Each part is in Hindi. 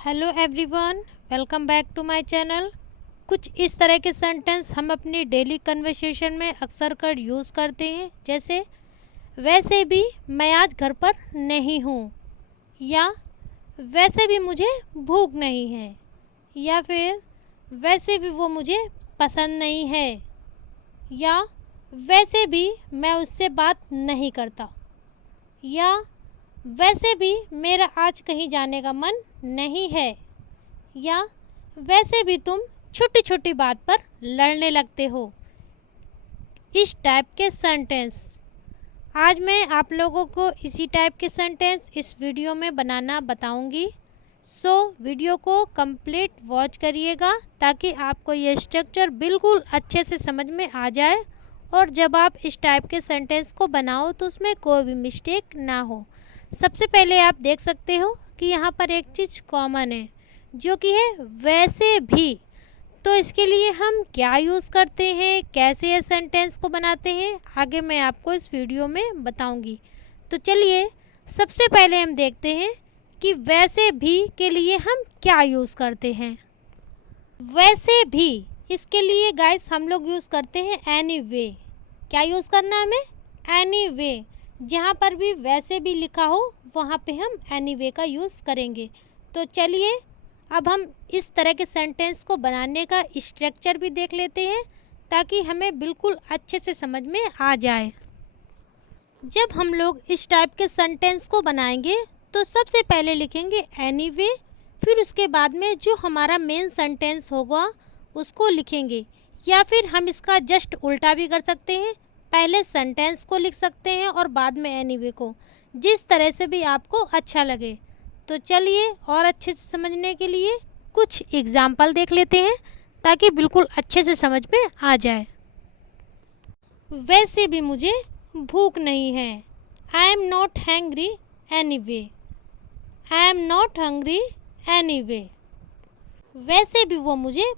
Hello everyone, welcome back to my channel. कुछ इस तरह के सेंटेंस हम अपनी डेली कन्वर्सेशन में अक्सर कर यूज़ करते हैं, जैसे वैसे भी मैं आज घर पर नहीं हूँ, या वैसे भी मुझे भूख नहीं है, या फिर वैसे भी वो मुझे पसंद नहीं है, या वैसे भी मैं उससे बात नहीं करता, या वैसे भी मेरा आज कहीं जाने का मन नहीं है, या वैसे भी तुम छोटी छोटी बात पर लड़ने लगते हो। इस टाइप के सेंटेंस आज मैं आप लोगों को इसी टाइप के सेंटेंस इस वीडियो में बनाना बताऊंगी। सो वीडियो को कंप्लीट वॉच करिएगा ताकि आपको ये स्ट्रक्चर बिल्कुल अच्छे से समझ में आ जाए, और जब आप इस टाइप के सेंटेंस को बनाओ तो उसमें कोई भी मिस्टेक ना हो। सबसे पहले आप देख सकते हो कि यहाँ पर एक चीज़ कॉमन है जो कि है वैसे भी। तो इसके लिए हम क्या यूज़ करते हैं, कैसे ये सेंटेंस को बनाते हैं, आगे मैं आपको इस वीडियो में बताऊंगी। तो चलिए सबसे पहले हम देखते हैं कि वैसे भी के लिए हम क्या यूज़ करते हैं। वैसे भी इसके लिए गाइस हम लोग यूज़ करते हैं एनीवे। क्या यूज़ करना है हमें? एनीवे। जहाँ पर भी वैसे भी लिखा हो वहाँ पे हम एनीवे का यूज़ करेंगे। तो चलिए अब हम इस तरह के सेंटेंस को बनाने का स्ट्रक्चर भी देख लेते हैं ताकि हमें बिल्कुल अच्छे से समझ में आ जाए। जब हम लोग इस टाइप के सेंटेंस को बनाएंगे तो सबसे पहले लिखेंगे एनीवे, फिर उसके बाद में जो हमारा मेन सेंटेंस होगा उसको लिखेंगे, या फिर हम इसका जस्ट उल्टा भी कर सकते हैं। पहले सेंटेंस को लिख सकते हैं और बाद में एनीवे को, जिस तरह से भी आपको अच्छा लगे। तो चलिए और अच्छे से समझने के लिए कुछ एग्जाम्पल देख लेते हैं ताकि बिल्कुल अच्छे से समझ में आ जाए। वैसे भी मुझे भूख नहीं है। I am not hungry anyway. I am not hungry anyway. वैसे भी वो मुझे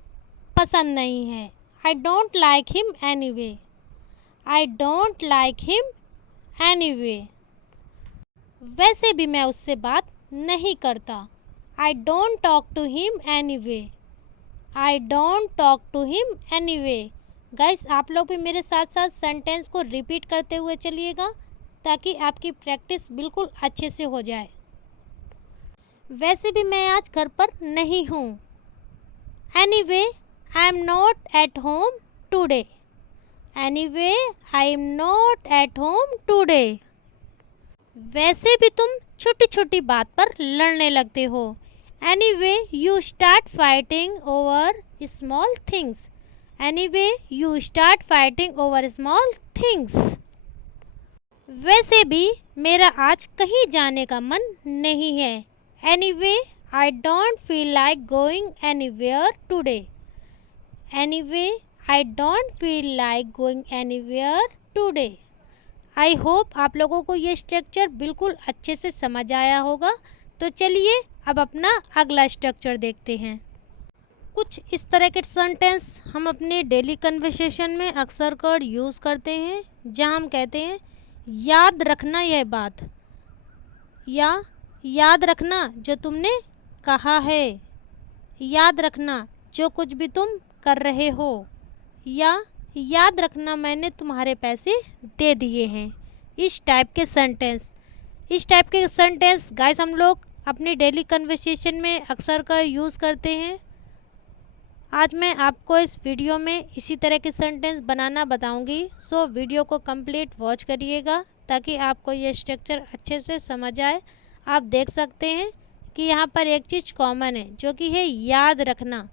पसंद नहीं है। I don't like him anyway. I don't like him anyway. वैसे भी मैं उससे बात नहीं करता। I don't talk to him anyway. I don't talk to him anyway. Guys आप लोग भी मेरे साथ साथ सेंटेंस को रिपीट करते हुए चलिएगा ताकि आपकी प्रैक्टिस बिल्कुल अच्छे से हो जाए। वैसे भी मैं आज घर पर नहीं हूँ। Anyway I am not at home today. Anyway I am not at home today. वैसे भी तुम छोटी छोटी बात पर लड़ने लगते हो। Anyway you start fighting over small things. Anyway you start fighting over small things. वैसे भी मेरा आज कहीं जाने का मन नहीं है। Anyway I don't feel like going anywhere today. Anyway I don't feel like going anywhere today. I hope आप लोगों को ये स्ट्रक्चर बिल्कुल अच्छे से समझ आया होगा। तो चलिए अब अपना अगला स्ट्रक्चर देखते हैं। कुछ इस तरह के सेंटेंस हम अपने डेली कन्वर्सेशन में अक्सर कर यूज़ करते हैं, जहाँ हम कहते हैं याद रखना यह बात, या याद रखना जो तुमने कहा है, याद रखना जो कुछ भी तुम कर रहे हो, या याद रखना मैंने तुम्हारे पैसे दे दिए हैं। इस टाइप के सेंटेंस गाइस हम लोग अपनी डेली कन्वर्सेशन में अक्सर कर यूज़ करते हैं। आज मैं आपको इस वीडियो में इसी तरह के सेंटेंस बनाना बताऊंगी। सो वीडियो को कंप्लीट वॉच करिएगा ताकि आपको ये स्ट्रक्चर अच्छे से समझ आए। आप देख सकते हैं कि यहाँ पर एक चीज़ कॉमन है जो कि है याद रखना।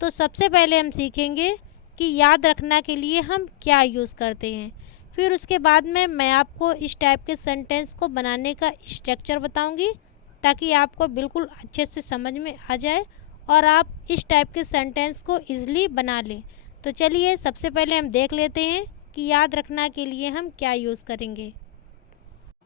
तो सबसे पहले हम सीखेंगे कि याद रखना के लिए हम क्या यूज़ करते हैं, फिर उसके बाद में मैं आपको इस टाइप के सेंटेंस को बनाने का स्ट्रक्चर बताऊंगी ताकि आपको बिल्कुल अच्छे से समझ में आ जाए और आप इस टाइप के सेंटेंस को ईज़िली बना लें। तो चलिए सबसे पहले हम देख लेते हैं कि याद रखना के लिए हम क्या यूज़ करेंगे।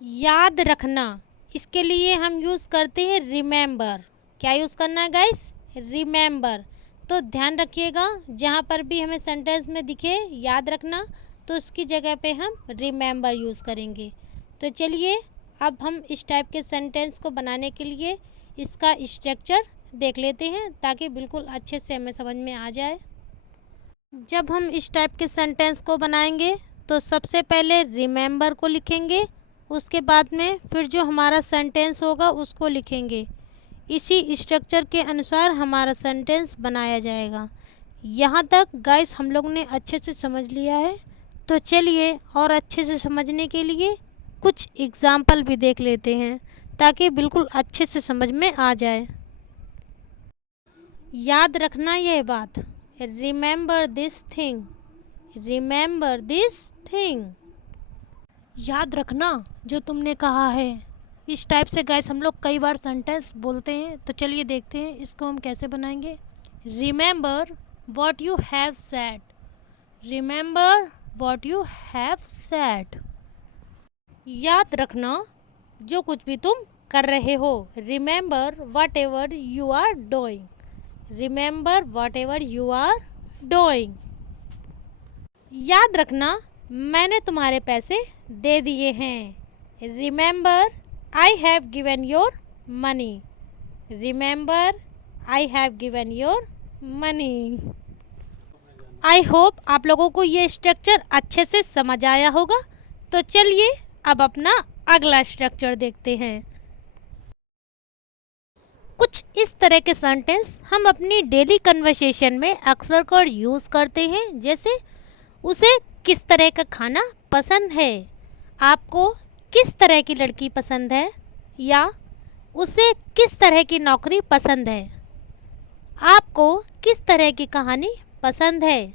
याद रखना, इसके लिए हम यूज़ करते हैं रिमेंबर। क्या यूज़ करना है गाइस? रिमेंबर। तो ध्यान रखिएगा जहाँ पर भी हमें सेंटेंस में दिखे याद रखना तो उसकी जगह पे हम रिमेंबर यूज़ करेंगे। तो चलिए अब हम इस टाइप के सेंटेंस को बनाने के लिए इसका स्ट्रक्चर देख लेते हैं ताकि बिल्कुल अच्छे से हमें समझ में आ जाए। जब हम इस टाइप के सेंटेंस को बनाएंगे तो सबसे पहले रिमेंबर को लिखेंगे, उसके बाद में फिर जो हमारा सेंटेंस होगा उसको लिखेंगे। इसी स्ट्रक्चर के अनुसार हमारा सेंटेंस बनाया जाएगा। यहाँ तक गाइस हम लोग ने अच्छे से समझ लिया है। तो चलिए और अच्छे से समझने के लिए कुछ एग्जाम्पल भी देख लेते हैं ताकि बिल्कुल अच्छे से समझ में आ जाए। याद रखना यह बात, remember this thing, remember this thing. याद रखना जो तुमने कहा है। इस टाइप से गाइस हम लोग कई बार सेंटेंस बोलते हैं। तो चलिए देखते हैं इसको हम कैसे बनाएंगे। Remember what you have said, remember what you have said. याद रखना जो कुछ भी तुम कर रहे हो। Remember whatever you are doing, remember whatever you are doing. याद रखना मैंने तुम्हारे पैसे दे दिए हैं। Remember I have given your money, remember I have given your money. I hope आप लोगों को ये स्ट्रक्चर अच्छे से समझ आया होगा। तो चलिए अब अपना अगला स्ट्रक्चर देखते हैं। कुछ इस तरह के सेंटेंस हम अपनी डेली कन्वर्सेशन में अक्सर कर यूज़ करते हैं। जैसे उसे किस तरह का खाना पसंद है, आपको किस तरह की लड़की पसंद है, या उसे किस तरह की नौकरी पसंद है, आपको किस तरह की कहानी पसंद है,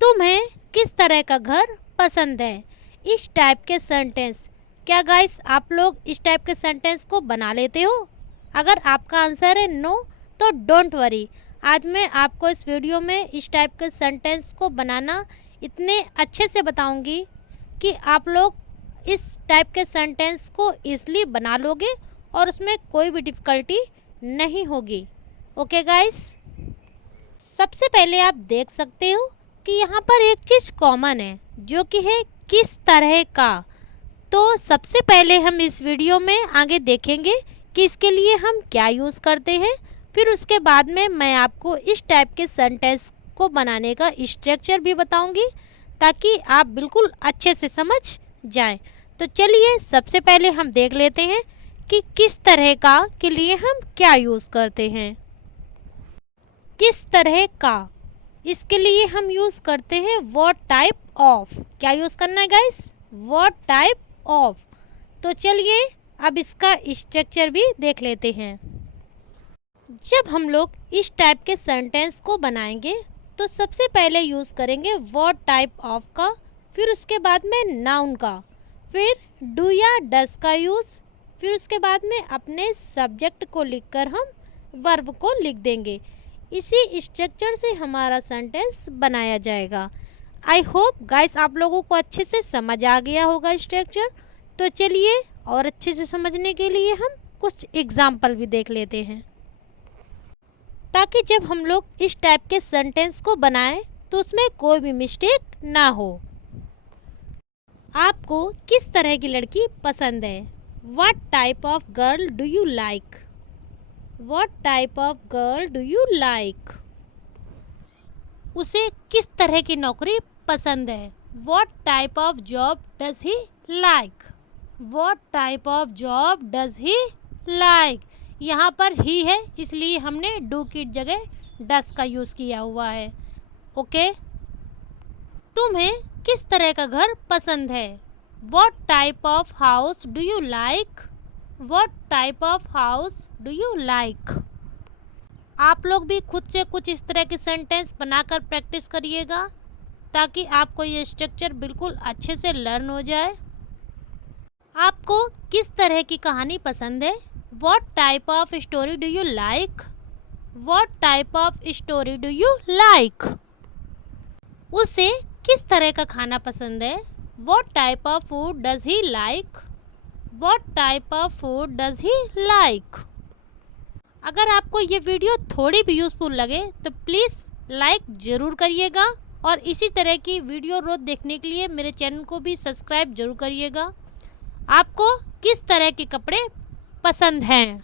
तुम्हें किस तरह का घर पसंद है। इस टाइप के सेंटेंस, क्या गाइस आप लोग इस टाइप के सेंटेंस को बना लेते हो? अगर आपका आंसर है नो तो डोंट वरी, आज मैं आपको इस वीडियो में इस टाइप के सेंटेंस को बनाना इतने अच्छे से बताऊंगी कि आप लोग इस टाइप के सेंटेंस को ईज़िली बना लोगे और उसमें कोई भी डिफ़िकल्टी नहीं होगी। ओके गाइस, सबसे पहले आप देख सकते हो कि यहाँ पर एक चीज़ कॉमन है जो कि है किस तरह का। तो सबसे पहले हम इस वीडियो में आगे देखेंगे कि इसके लिए हम क्या यूज़ करते हैं। फिर उसके बाद में मैं आपको इस टाइप के सेंटेंस को बनाने का स्ट्रक्चर भी बताऊंगी ताकि आप बिल्कुल अच्छे से समझ जाएं। तो चलिए सबसे पहले हम देख लेते हैं कि किस तरह का के लिए हम क्या यूज़ करते हैं। किस तरह का, इसके लिए हम यूज़ करते हैं व्हाट टाइप ऑफ। क्या यूज़ करना है गाइस? What type of. तो चलिए अब इसका स्ट्रक्चर भी देख लेते हैं। जब हम लोग इस टाइप के सेंटेंस को बनाएंगे तो सबसे पहले यूज़ करेंगे व्हाट टाइप ऑफ का, फिर उसके बाद में नाउन का, फिर डू या डस का यूज़, फिर उसके बाद में अपने सब्जेक्ट को लिखकर हम वर्ब को लिख देंगे। इसी स्ट्रक्चर से हमारा सेंटेंस बनाया जाएगा। आई होप गाइस आप लोगों को अच्छे से समझ आ गया होगा स्ट्रक्चर। तो चलिए और अच्छे से समझने के लिए हम कुछ एग्जाम्पल भी देख लेते हैं ताकि जब हम लोग इस टाइप के सेंटेंस को बनाएं तो उसमें कोई भी मिस्टेक ना हो। आपको किस तरह की लड़की पसंद है? What type of girl do you like, what type of girl do you like. उसे किस तरह की नौकरी पसंद है? What type of job does he like, what type of job does he like. यहाँ पर ही है इसलिए हमने डू की जगह डस का यूज़ किया हुआ है। ओके, तुम्हें किस तरह का घर पसंद है? What type of house do you like, what type of house do you like. आप लोग भी खुद से कुछ इस तरह के सेंटेंस बनाकर प्रैक्टिस करिएगा ताकि आपको ये स्ट्रक्चर बिल्कुल अच्छे से लर्न हो जाए। आपको किस तरह की कहानी पसंद है? What type of story do you like, what type of story do you like. उसे किस तरह का खाना पसंद है? What type of food does he like, what type of food does he like. अगर आपको ये वीडियो थोड़ी भी यूज़फुल लगे तो प्लीज़ लाइक ज़रूर करिएगा और इसी तरह की वीडियो रोज़ देखने के लिए मेरे चैनल को भी सब्सक्राइब ज़रूर करिएगा। आपको किस तरह के कपड़े पसंद हैं?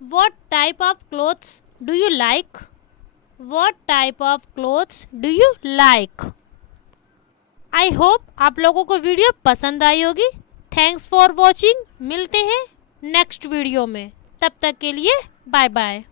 What type of clothes do you like? What type of clothes do you like? I hope आप लोगों को वीडियो पसंद आई होगी। Thanks for watching. मिलते हैं नेक्स्ट वीडियो में, तब तक के लिए बाय बाय।